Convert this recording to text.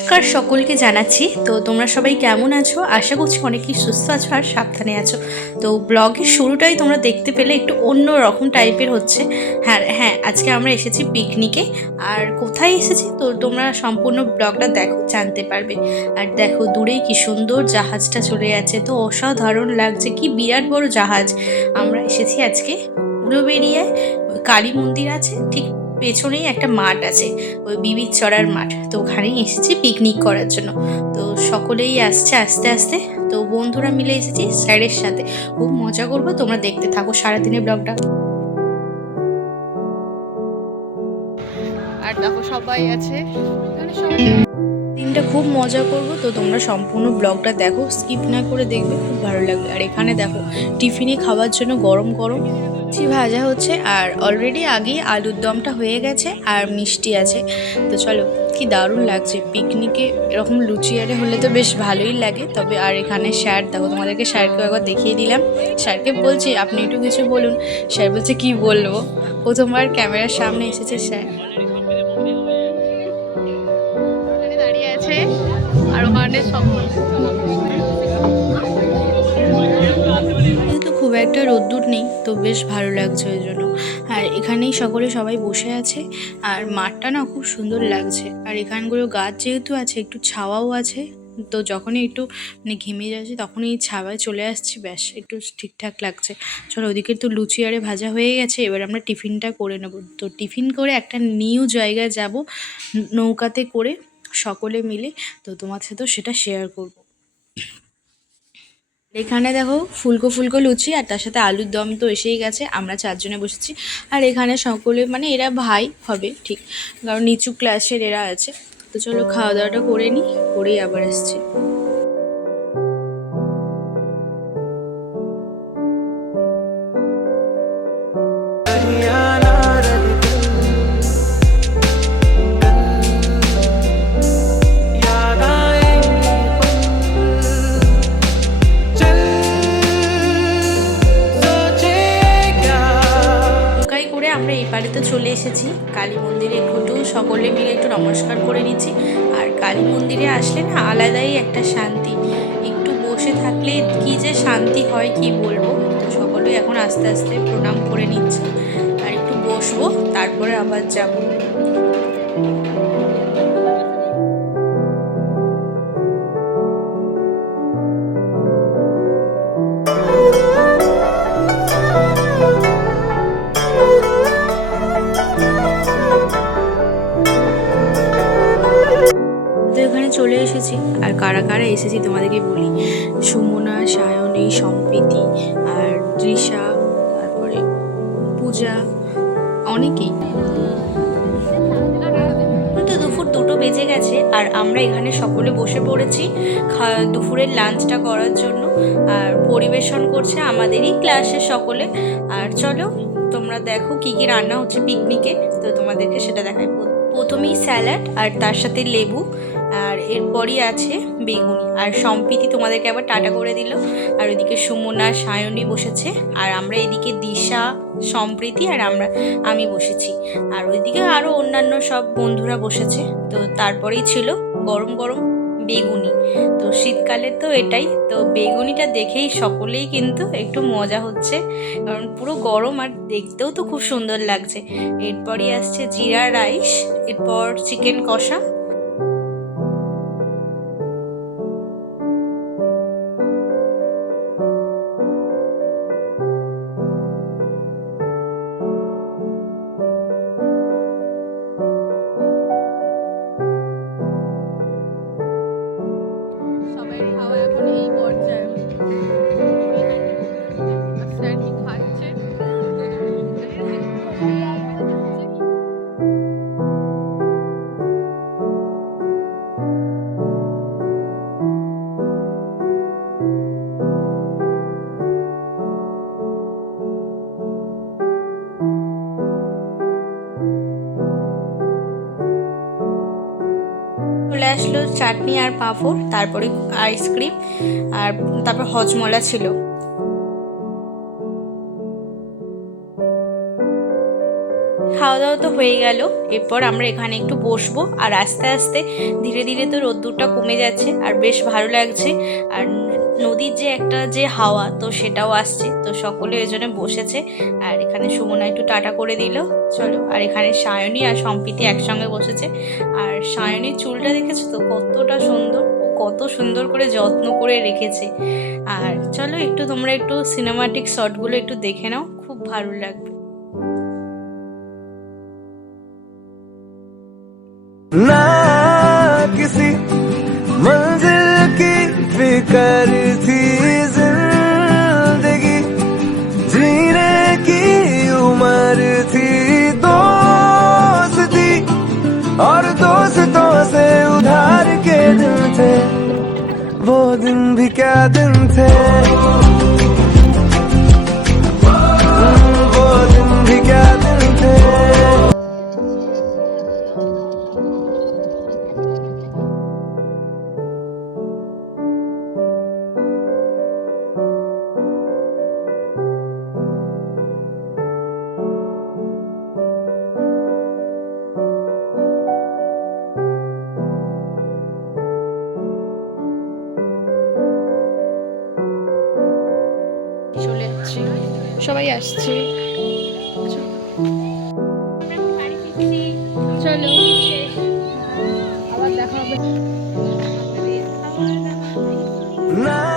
নমস্কার সকলকে জানাচ্ছি। তো তোমরা সবাই কেমন আছো? আশা করছি অনেকেই সুস্থ আছো আর সাবধানে আছো। তো ব্লগের শুরুটাই তোমরা দেখতে পেলে একটু অন্য রকম টাইপের হচ্ছে। হ্যাঁ হ্যাঁ, আজকে আমরা এসেছি পিকনিকে। আর কোথায় এসেছি তো তোমরা সম্পূর্ণ ব্লগটা দেখো, জানতে পারবে। আর দেখো দূরেই কি সুন্দর জাহাজটা চলে যাচ্ছে, তো অসাধারণ লাগছে, কি বিরাট বড় জাহাজ। আমরা এসেছি আজকে উলুবেড়িয়ায়, কালী মন্দির আছে ঠিক পেছনেই একটা মাঠ আছে, ওই বিবির চড়ার মাঠ, তো ওখানেই এসেছি পিকনিক করার জন্য। তো সকলেই আসছে আস্তে আস্তে। তো বন্ধুরা মিলে এসেছি স্যারের সাথে, খুব মজা করবো, তোমরা দেখতে থাকো সারাদিনের ব্লগটা। আর দেখো সবাই আছে, দিনটা খুব মজা করব, তো তোমরা সম্পূর্ণ ব্লগটা দেখো, স্কিপ না করে দেখবে, খুব ভালো লাগবে। আর এখানে দেখো টিফিনে খাওয়ার জন্য গরম গরম লুচি ভাজা হচ্ছে, আর অলরেডি আগেই আলুর দমটা হয়ে গেছে আর মিষ্টি আছে। তো চলো, কি দারুণ লাগছে পিকনিকে, এরকম লুচি আরে হলে তো বেশ ভালোই লাগে। তবে আর এখানে স্যার দেখো, তোমাদেরকে স্যারকেও একবার দেখিয়ে দিলাম। স্যারকে বলছি আপনি একটু কিছু বলুন। স্যার বলছে কি বলবো, প্রথমবার ক্যামেরার সামনে এসেছে স্যার। দাঁড়িয়ে আছে আর ওখানে সকল, যেহেতু খুব একটা রোদ্দুর নেই তো বেশ ভালো লাগছে ওই জন্য। আর এখানেই সকলে সবাই বসে আছে, আর মাঠটা না খুব সুন্দর লাগছে। আর এখানগুলো গাছ যেহেতু আছে একটু ছাওয়াও আছে, তো যখনই একটু মানে ঘেমে যাচ্ছে তখনই ছাওয়ায় চলে আসছি, ব্যাস একটু ঠিকঠাক লাগছে। চলো, ওদিকে তো লুচি আরে ভাজা হয়ে গেছে, এবার আমরা টিফিনটা করে নেব। তো টিফিন করে একটা নিউ জায়গায় যাব নৌকাতে করে সকলে মিলে, তো তোমার সাথেও সেটা শেয়ার করব। এখানে দেখো ফুলকো ফুলকো লুচি আর তার সাথে আলুর দম তো এসেই গেছে, আমরা চারজনে বসেছি। আর এখানে সকলে মানে এরা ভাই হবে ঠিক, কারণ নিচু ক্লাসের এরা আছে। তো চলো খাওয়া দাওয়াটা করে নিই, করেই আবার আসছি। নৌকায় করে আমরা এই পাড়েতে চলে এসেছি কালী মন্দিরে, একটু সকলে মিলে একটু নমস্কার করে নিচ্ছি। আর কালী মন্দিরে আসলে না আলাদাই একটা শান্তি, একটু বসে থাকলে কি যে শান্তি হয় কি বলবো। তো সকলে এখন আস্তে আস্তে প্রণাম করে নিচ্ছে, আর একটু বসবো, তারপরে আবার যাবো। তো এখানে চলে এসেছি, আর কারা কারা এসেছি তোমাদেরকে বলি। সুমনা, সায়নী, সম্প্রীতি, আর তৃষা, তারপরে পূজা, অনেকেই। তো দুপুর 2টো বেজে গেছে, আর আমরা এখানে সকলে বসে পড়েছি দুপুরের লাঞ্চটা করার জন্য। আর পরিবেশন করছে আমাদেরই ক্লাসের সকলে। আর চলো তোমরা দেখো কি কি রান্না হচ্ছে পিকনিকে, তো তোমাদেরকে সেটা দেখাই। প্রথমেই স্যালাড আর তার সাথে লেবু, আর এরপরই আছে বেগুনি। আর সম্প্রীতি তোমাদেরকে আবার টাটা করে দিল। আর ওইদিকে সুমনা, সায়নী বসেছে, আর আমরা এদিকে দিশা, সম্প্রীতি আর আমি বসেছি। আর ওইদিকে আরও অন্যান্য সব বন্ধুরা বসেছে। তো তারপরেই ছিল গরম গরম বেগুনি। তো শীতকালে তো এটাই, তো বেগুনিটা দেখেই সকলেই কিন্তু একটু মজা হচ্ছে, কারণ পুরো গরম আর দেখতেও তো খুব সুন্দর লাগছে। এরপরই আসছে জিরা রাইস, এরপর চিকেন কষা। সবাই খাওয়া এখন এই পর্যায়ে, স্যার কি খাচ্ছে। চলে আসলো চাটনি আর পাঁপড়, তারপরে আইসক্রিম, আর তারপর হজমলা ছিল। খাওয়া খাওয়া দাওয়া তো হয়ে গেল, এরপর আমরা এখানে একটু বসবো। আর আস্তে আস্তে ধীরে ধীরে তো রোদ্দুরটা কমে যাচ্ছে আর বেশ ভালো লাগছে। আর নদীর যে একটা যে হাওয়া তো সেটাও আসছে, তো সকলে ওই জন্য বসেছে। আর এখানে সুমনা একটু টাটা করে দিল, চলো। আর এখানে সায়নী আর সম্প্রীতি একসঙ্গে বসেছে। আর সায়নীর চুলটা দেখেছো তো কতটা সুন্দর, ও কত সুন্দর করে যত্ন করে রেখেছে। আর চলো একটু তোমরা একটু সিনেমাটিক শটগুলো একটু দেখে নাও, খুব ভালো লাগবে। ना किसी मंजिल की फिकर थी, जिंदगी जीने की उम्र थी, दोस्ती और दोस्तों से उधार के दिन थे, वो दिन भी क्या दिन थे, वो दिन भी क्या दिन थे। চলে যাচ্ছি, সবাই আসছে। চলো আবার দেখা হবে। ना